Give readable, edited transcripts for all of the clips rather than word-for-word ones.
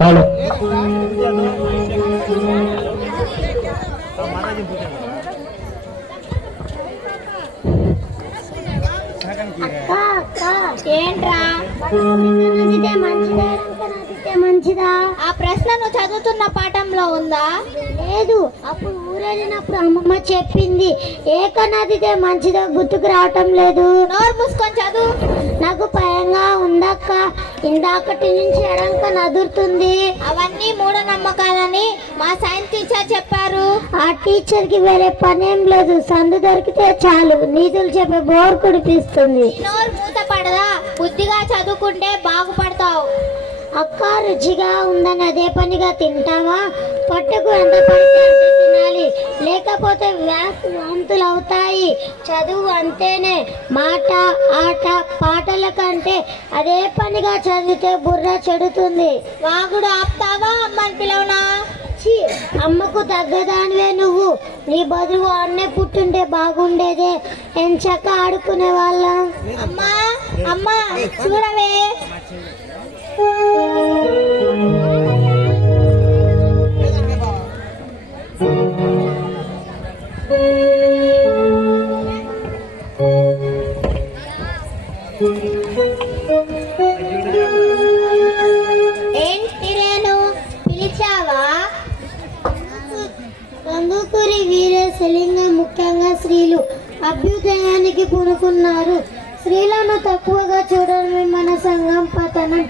Hello ఏంట్రా మంచిదా? ఆ ప్రశ్న నువ్వు చదువుతున్న పాఠంలో ఉందా? లేదు, అప్పుడు ఊరెళ్ళినప్పుడు అమ్మమ్మ చెప్పింది. ఏకనదితే మంచిదో గుర్తుకు రావటం లేదు. నోరు మూసుకొని చదువు. నాకు భయంగా ఉందక్క, ఇందాకటి నుంచి ఎడంక నదురుతుంది. అవన్నీ మూఢనమ్మకాలని మా సైన్స్ టీచర్ చెప్పారు. ఆ టీచర్ కి వేరే పనేం లేదు, సందు దొరికితే చాలు నీతులు చెప్పే బోర్ కుడిపిస్తుంది. నోరు మూత పడదా? బుద్ధిగా చదువుకుంటే బాగుపడతావు. అక్క, రుచిగా ఉందని అదే పనిగా తింటావా? పట్టుకు ఎంత పడితే అంత తినాలి, లేకపోతే వాంతులు అవుతాయి. చదువు అంతేనే, మాట ఆట పాటల కంటే అదే పనిగా చదివితే బుర్ర చెడుతుంది. వాగుడు ఆపుతావా? అమ్మని పిలవనా? అమ్మకు తగ్గదానివే నువ్వు. నీ బదులు అన్నే పుట్టుంటే బాగుండేదే, ఎంచక్క ఆడుకునే వాళ్ళం. అమ్మా అమ్మా చూడవే. ఏంటి రేణు, పిలిచావా? రంగుకూరి వీరేశలింగం ముఖ్యంగా స్త్రీలు అభ్యుదయానికి పూనుకున్నారు. స్త్రీలను తక్కువగా చూడడమే మన సంఘం పతనం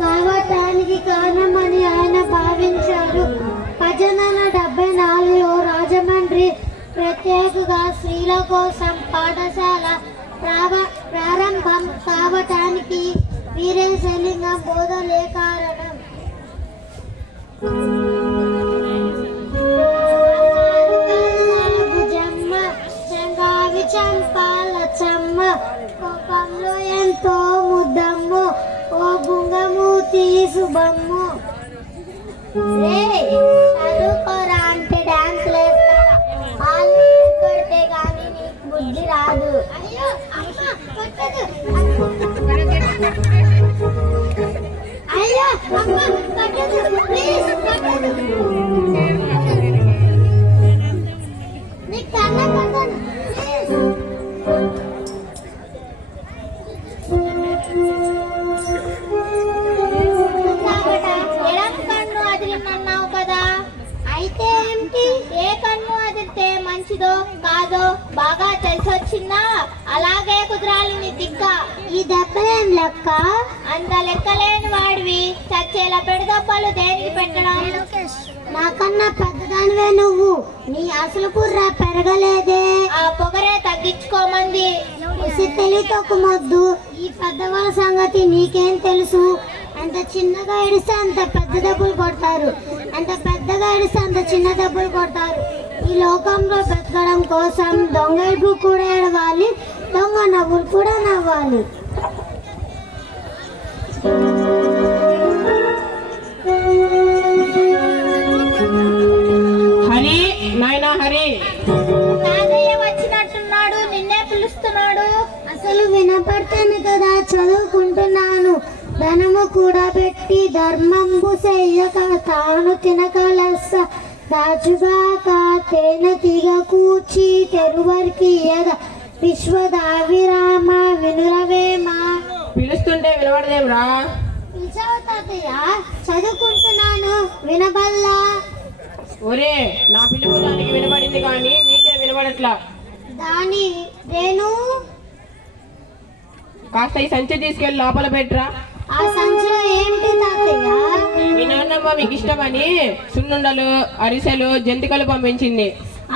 కావటానికి కారణమని ఆయన భావించారు. 1874లో రాజమండ్రి ప్రత్యేకంగా స్త్రీల కోసం పాఠశాల ప్రారంభం కావటానికి వీరేశలింగం బోధలే కారణం. చంపాల చమ్మ కోపంలో ఎంతో ముద్దమ్ము, ఓ బుంగమూతి శుభమ్ము. చదువుకోరా అంటే డాన్స్ వేస్తా, వాళ్ళు కొడితే గానీ నీకు బుద్ధి రాదు. అయ్యో అమ్మ కొట్టదు, అయ్యో అమ్మ కొట్టదు, ప్లీజ్ కొట్టదు. నీకు తన్న కొట్టను. ఎడం కన్ను అదిరిందన్నావు కదా, అయితే ఏమిటి? ఏ కన్ను అదిరితే మంచిదో కాదో బాగా తెలిసొచ్చిందా? అలాగే కుదరాలి నీ తిక్క. ఈ దెబ్బలేం లెక్క? అంత లెక్కలేని వాడివి చచ్చేలా పెడదెబ్బలు దేనికి పెట్టడం? నాకన్నా పెద్దదానివే నువ్వు, నీ అసలు కుర్ర పెరగలేదే. ఆ పొగరే తగ్గించుకోమంది. తెలియతోకు మొద్దు, ఈ పెద్దవాళ్ళ సంగతి నీకేం తెలుసు? అంత చిన్నగా ఏడిస్తే అంత పెద్ద దెబ్బలు కొడతారు, అంత పెద్దగా ఏడిస్తే అంత చిన్న దెబ్బలు కొడతారు. ఈ లోకంలో బ్రతకడం కోసం దొంగ ఏడుపు కూడా ఏడవాలి, దొంగ నవ్వులు కూడా నవ్వాలి. హరి, నాయనా హరి. తాతయ్య వచ్చినట్టున్నాడు, నిన్నే పిలుస్తున్నాడు. అసలు వినపడతాను కదా, చదువుకుంటున్నాను. ధనము కూడా పెట్టి ధర్మంబు చెయ్యక తాను తినక లెస్స దాచుగాక తేనె తీగ కూర్చి తెరువరికి ఇయ్యగ విశ్వదావిరామ వినురవేమ. పిలుస్తుంటే వినబడదేమ్రా? పిలిచావు తాతయ్య, చదువుకుంటున్నాను, వినబల్లా? ఒరే, నా పిలుపు దానికి వినబడింది కానీ నీకే వినబడట్లా. దాని రేణు, కాస్త ఈ సంచి తీసుకెళ్లి లోపల పెట్టరా. ఆ సంచిలో ఏంటి తాతయ్య? మీ నాన్నమ్మ మీకు ఇష్టమని సున్నుండలు, అరిసెలు, జంతికలు పంపించింది.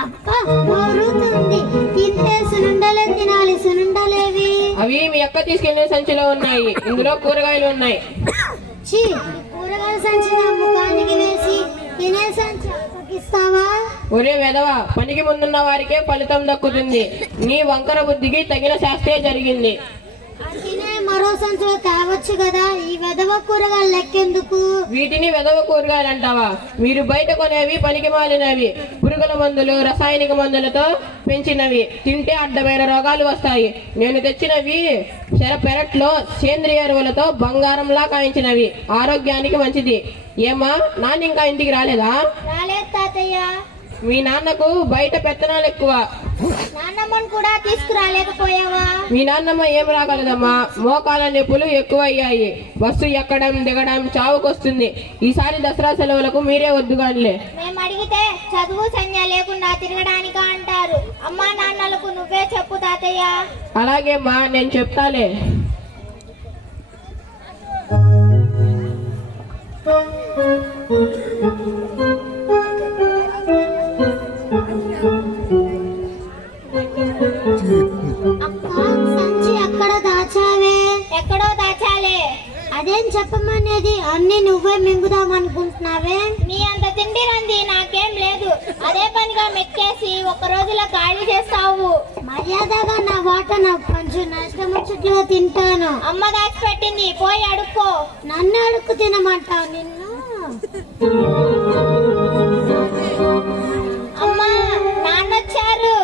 అక్క మరుతుంది, తింటే సున్నుండలే తినాలి. సున్నుండలేవి? అవి మీ అక్క తీసుకెళ్లిన సంచిలో ఉన్నాయి, ఇందులో కూరగాయలు ఉన్నాయి. కూరగాయల సంచి నా ముఖానికి వేసి తినే సంచి అప్పగిస్తావా? ఒరే వెధవా, పనికి ముందున్న వారికే ఫలితం దక్కుతుంది. నీ వంకర బుద్ధికి తగిన శాస్త్రే జరిగింది. తినే మరో సంచులు తేవచ్చు కదా, ఈ వెధవ కూరగాయలు లెక్కెందుకు? వీటిని వెదవ కూరగాయలు అంటావా? మీరు బయట కొనేవి పనికి మాలినవి, పురుగుల మందులు రసాయనిక మందులతో పెంచినవి. తింటే అడ్డమైన రోగాలు వస్తాయి. నేను తెచ్చినవి పెరట్లో సేంద్రియ ఎరువులతో బంగారంలా కాయించినవి, ఆరోగ్యానికి మంచిది. ఏమా నాన్న ఇంకా ఇంటికి రాలేదా? రాలేదు తాతయ్య. మీ నాన్నకు బయట పెత్తనాలు ఎక్కువ. నాన్నమ్మని కూడా తీసుకురాలేకపోయావా? మీ నాన్నమ్మ ఏం రాగలదమ్మా, మోకాల నొప్పులు ఎక్కువ అయ్యాయి. బస్సు ఎక్కడం దిగడం చావుకొస్తుంది. ఈసారి దసరా సెలవులకు మీరే వద్దుగానిలే. మేము అడిగితే చదువు సంధ్య లేకుండా తిరగడానికా అంటారు. అమ్మా నాన్నలకు నువ్వే చెప్పు తాతయ్య. అలాగేమ్మా, నేను చెప్తాలే. అక్క, సంచి ఎక్కడ దాచావే? ఎక్కడో దాచాలే. అదేం చెప్పమనేది, అన్ని నువ్వే మింగుదామనుకుంటున్నావే? నీ అంత తిండి రంది నాకేం లేదు. అదే పనిగా మెక్కేసి ఒక రోజులో ఖాళీ చేస్తావు. మర్యాదగా నా వాట నాకు కొంచెం నష్టం వచ్చేట్లుగా తింటాను. అమ్మ దాచిపెట్టింది, పోయి అడుక్కో. నన్ను అడుక్కు తినమంటావు? నిన్ను అమ్మా, నాన్నొచ్చారు.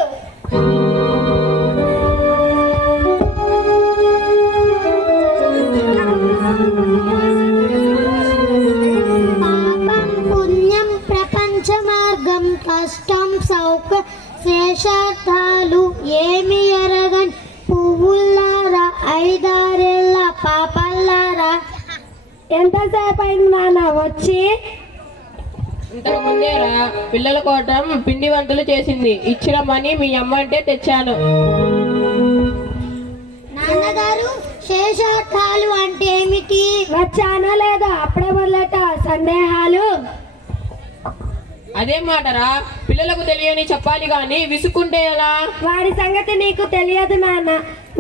పాపం పుణ్యం ప్రపంచ మార్గం, కష్టం సౌక శేషార్థాలు ఏమి ఎరగని పువ్వుల్లారా, ఐదారేళ్ళ పాపల్లారా. ఎంతసేపు అయింది నాన్న వచ్చి? ఇంతకు ముందేరా పిల్లల కోటం పిండి వంటలు చేసింది. ఇచ్చిన మనీ మీ అమ్మ అంటే తెచ్చాను. నాన్నగారు, శేషార్థాలు అంటే ఏమిటి? వచ్చానో లేదో అప్పుడే మొదలెట సందేహాలు. అదే మాటరా, పిల్లలకు తెలియని చెప్పాలి గాని విసుక్కుంటే ఎలా? వాడి సంగతి నీకు తెలియదు నాన్న.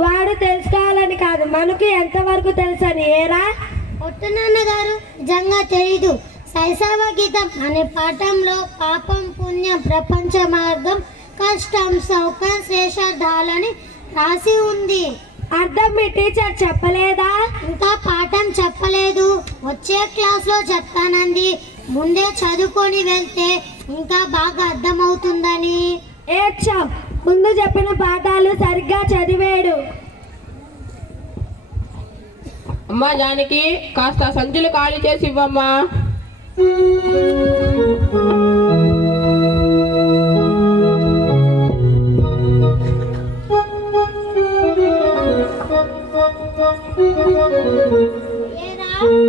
వాడు తెలుసుకోవాలని కాదు, మనకు ఎంతవరకు తెలుసని. ఏరా ఒట్టు నాన్నగారు, నిజంగా తెలీదు. శైశవ గీతం అనే పాఠంలో పాపం పుణ్యం ప్రపంచ మార్గం, కష్టం సౌకం శేషార్థాలని రాసి ఉంది. అర్థం మీ టీచర్ చెప్పలేదా? ఇంకా పాఠం చెప్పలేదు. వచ్చే క్లాస్లో చెప్తానంది. ముందే చదువుకొని వెళ్తే ఇంకా బాగా అర్థమవుతుందని. ఏడ్చా, ముందు చెప్పిన పాఠాలు సరిగ్గా చదివాడు. అమ్మా జానకి, కాస్త సంచులు ఖాళీ చేసి ఇవ్వమ్మా.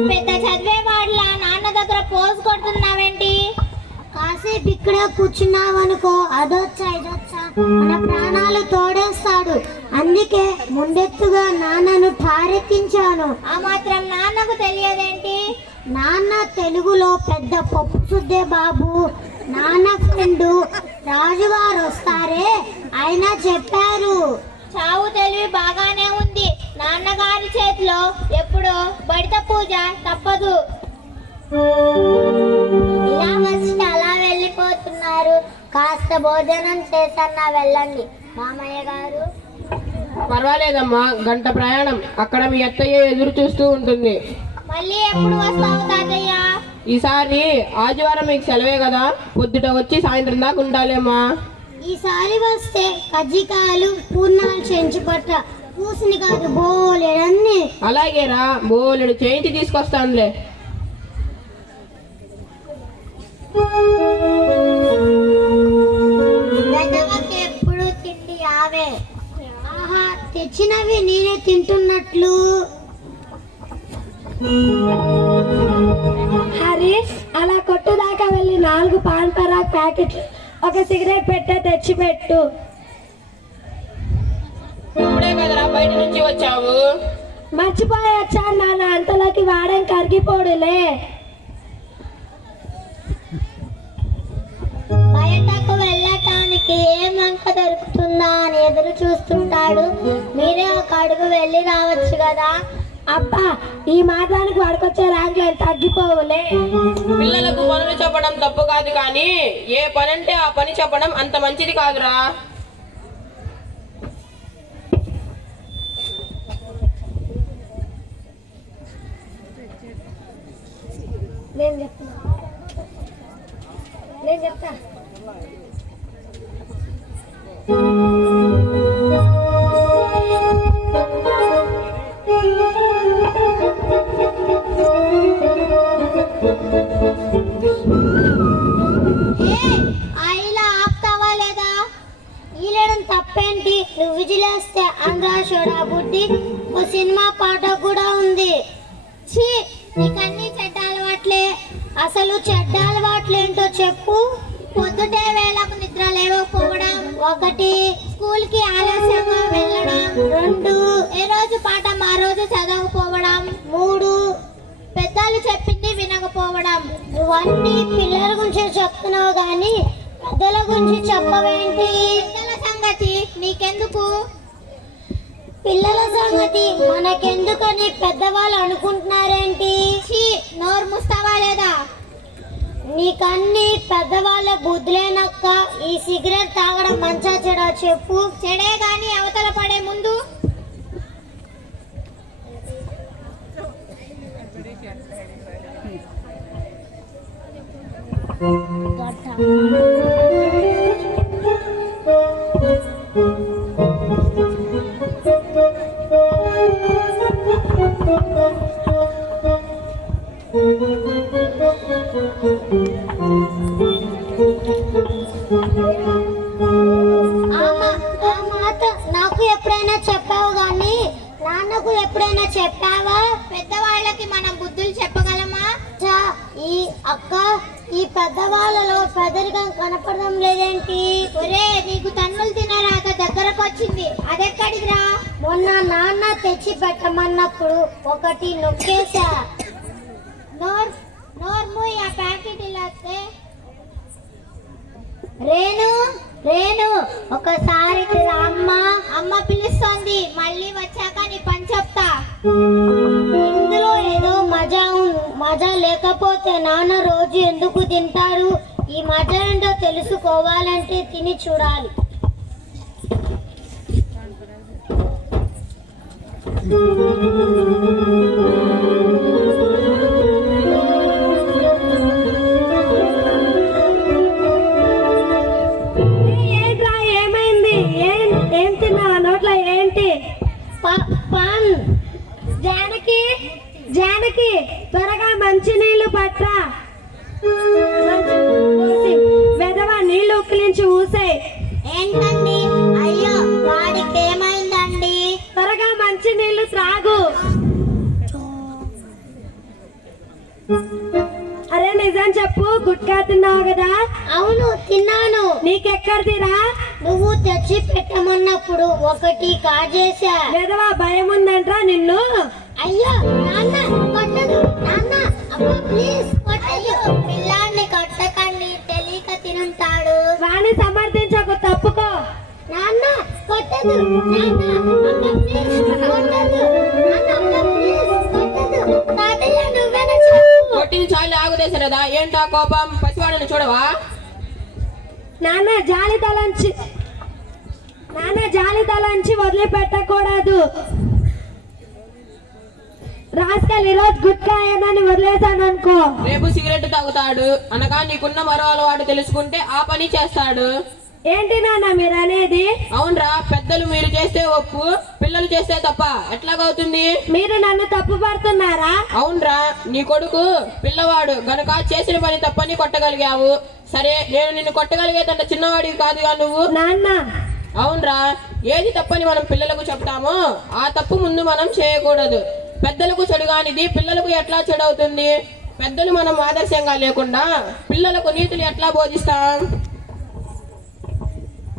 పెద్ద చదివేవాళ్ళ నాన్న దగ్గర పోజు కొడుతున్నావేంటి? కాసేపు ఇక్కడ కూర్చున్నావనుకో, అదొచ్చా ఇదొచ్చా మన ప్రాణాలు తోడేస్తాడు. అందుకే ముందెత్తుగా నాన్నను ఠారెత్తించాను. ఆ మాత్రం నాన్నకు తెలియదేంటి? నాన్న తెలుగులో పెద్ద పప్పు సుద్దే బాబు. నాన్న ఫ్రెండు రాజుగారు వస్తారే, ఆయన చెప్పారు. చావు తెలివి బాగానే ఉంది. నాన్నగారి చేతిలో ఎప్పుడో బడిత పూజ తప్పదు. ఇలా వచ్చి అలా వెళ్ళిపోతున్నారు. కాస్త భోజనం చేసన్నా వెళ్ళండి మామయ్య గారు. పర్వాలేదమ్మా, గంట ప్రయాణం. అక్కడ మీ అత్తయ్య ఎదురు చూస్తూ ఉంటుంది. మళ్ళీ ఎప్పుడు వస్తావు తాతయ్య? ఈసారి ఆదివారం మీకు సెలవే కదా, పొద్దుట వచ్చి సాయంత్రం దాకా ఉండాలేమ్మా. ఈసారి వస్తే కజ్జికాయలు పూర్ణాలు చెంచుపట్ట పూసిని కాదు, బోలెడన్ని. అలాగేరా, బోలెడు చేయించి తీసుకొస్తానులే. ఎప్పుడు తిండి ఆవే. ఆహా, తెచ్చినవి నేనే తింటున్నట్లు. హరి, అలా కొట్టు దాకా వెళ్ళి 4 పాన్ పరాగ్ ప్యాకెట్లు, ఒక సిగరెట్ పెట్టే తెచ్చిపెట్టు. ఇప్పుడే కదరా బయట నుంచి వచ్చావు. మర్చిపోయొచ్చా నాన్న, అంతలోకి వాడేం కరిగిపోడులే. బయటకు వెళ్ళటానికి ఏ మంక దొరుకుతుందా అని ఎదురు చూస్తుంటాడు. మీరే ఒక అడుగు వెళ్ళి రావచ్చు కదా. అబ్బా, ఈ మాత్రానికి వాడుకొచ్చే ర్యాంకులు తగ్గిపోవులే. పిల్లలకు పనులు చెప్పడం తప్పు కాదు, కానీ ఏ పని అంటే ఆ పని చెప్పడం అంత మంచిది కాదురా. బుద్ధి ఓ సినిమా పాట కూడా ఉంది. ఛీ, నీకన్నీ చెడ్డ అలవాట్లే. అసలు చెడ్డ అలవాట్లేంటో చెప్పు. పొద్దుటే వేళకు నిద్ర లేవకపోవడం, 1 స్కూల్ కి ఆలస్యంగా వెళ్ళడం, 2 ఏ రోజు పాఠం ఆ రోజు చదవకపోవడం, 3 పెద్దలు చెప్పింది వినకపోవడం. నువ్వన్నీ పిల్లల గురించి చెప్తున్నావు గాని పెద్దల గురించి చెప్పవేంటి? పిల్లల సంగతి నీకెందుకు? పిల్లల సంగతి మనకెందుకని పెద్దవాళ్ళు అనుకుంటున్నారేంటి? నోరు ముస్తావా లేదా? నీకన్నీ పెద్దవాళ్ళ బుద్ధులేనక్క. ఈ సిగరెట్ తాగడం మంచా చెడా చెప్పు. చెడే గాని అవతల పడే ముందు నాకు ఎప్పుడైనా చెప్పావు గాని నాన్నకు ఎప్పుడైనా చెప్పావా? పెద్దవాళ్ళకి మనం బుద్ధులు చెప్పగలమా? ఈ అక్క, ఈ పెద్దవాళ్ళలో పెద్దరికం కనపడడం లేదేంటి? ఒరే, నీకు తన్నులు తినరాక దగ్గరకు వచ్చింది, అదెక్కడిదిరా? మొన్న నాన్న తెచ్చి పెట్టమన్నప్పుడు 1 నొక్కేసా. నోర్ము ఆ ప్యాకెట్ ఇలాస్తే. రేణు ఒకసారి అమ్మ పిలుస్తోంది, మళ్ళీ వచ్చాక నీ పని చెప్తా. ఇందులో ఏదో మజా లేకపోతే నాన్న రోజు ఎందుకు తింటారు? ఈ మజా ఏంటో తెలుసుకోవాలంటే తిని చూడాలి. ఏమైంది? ఏం తిన్నావా? నోట్లో ఏంటి? పాన్. జానకి త్వరగా మంచి నీళ్లు పట్రా. వెదవా, నీళ్లు ఉక్కిలించి ఊసాయి. ఏంటండి? అయ్యో, వాడికి ఏమైందండి? త్వరగా మంచి నీళ్లు త్రాగు. అరే నిజం చెప్పు, గుట్కా తిన్నావు కదా? అవును, తిన్నాను. నీకెక్కడిదిరా? నువ్వు తెచ్చి పెట్టమన్నప్పుడు 1 కాజేసా. వెదవా, భయం ఉందంట్రా నిన్ను. అయ్యో నాన్న, కొట్టదు నాన్న. అమ్మా ప్లీజ్ కొట్టదు. పిల్లాన్ని కొట్టకండి, తెలియక తినుంటాడు. వాణ్ణి సమర్థించకు, తప్పుకో. నాన్న కొట్టదు నాన్న. అమ్మా ప్లీజ్ కొట్టదు నాన్న. అమ్మా ప్లీజ్ కొట్టదు. తాతయ్య నువ్వేనా చెప్పు. కొట్టిన చాలు, ఆగుదేసరదా? ఏంటా కోపం? పసివాడని చూడవా? నాన్న జాలి తలంచి వదిలిపెట్టకూడదు. రాస్కల్, ఈరోజు గుట్కా ఏమని వదిలేసాను అనుకో, రేపు సిగరెట్ తాగుతాడు అనగా నీకున్న మరో అలవాటు తెలుసుకుంటే ఆ పని చేస్తాడు. ఏంటి నాన్న మీరు అనేది? అవునరా, పెద్దలు మీరు చేస్తే ఒప్పు, పిల్లలు చేస్తే తప్ప ఎట్లాగవుతుంది? మీరు నన్ను తప్పు పడుతున్నారా? అవునరా, నీ కొడుకు పిల్లవాడు గనుక చేసిన పని తప్పని కొట్టగలిగావు. సరే, నేను నిన్ను కొట్టగలిగేదంటే చిన్నవాడివి కాదుగా నువ్వు. నాన్న, అవునరా, ఏది తప్పని మనం పిల్లలకు చెప్తామో ఆ తప్పు ముందు మనం చేయకూడదు. పెద్దలకు చెడుగానిది పిల్లలకు ఎట్లా చెడవుతుంది? పెద్దలు మనం ఆదర్శంగా లేకుండా పిల్లలకు నీతులు ఎట్లా బోధిస్తాం?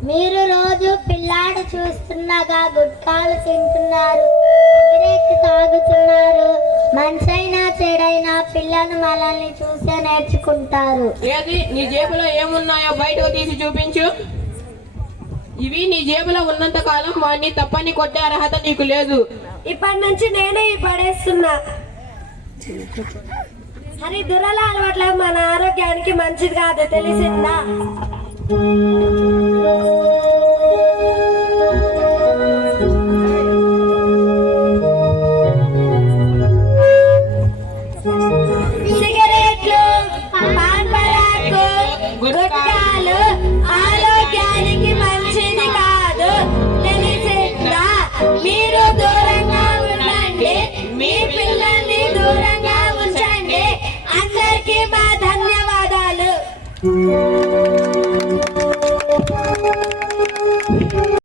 మీరు రోజు పిల్లాడు చూస్తుండగా గుట్కాలు తింటున్నారు, సిగరెట్ తాగుతున్నారు. మంచైనా చెడైనా పిల్లలు మనల్ని చూసే నేర్చుకుంటారు. ఏది నీ జేబులో ఏమున్నాయో బయటకు తీసి చూపించు. ఇవి నీ జేబులో ఉన్నంత కాలం వాడిని తప్పని కొట్టే అర్హత నీకు లేదు. ఇప్పటి నుంచి నేనే పడేస్తున్నా. అది దురల అలవాట్ల మన ఆరోగ్యానికి మంచిది కాదు, తెలిసిందా? సిగరెట్లు, పాన్ పరాకు, గుట్కాలు ఆరోగ్యానికి మంచిది కాదు, తెలిసిందా? మీరు దూరంగా ఉండండి, మీ పిల్లల్ని దూరంగా ఉంచండి. అందరికీ మా ధన్యవాదాలు.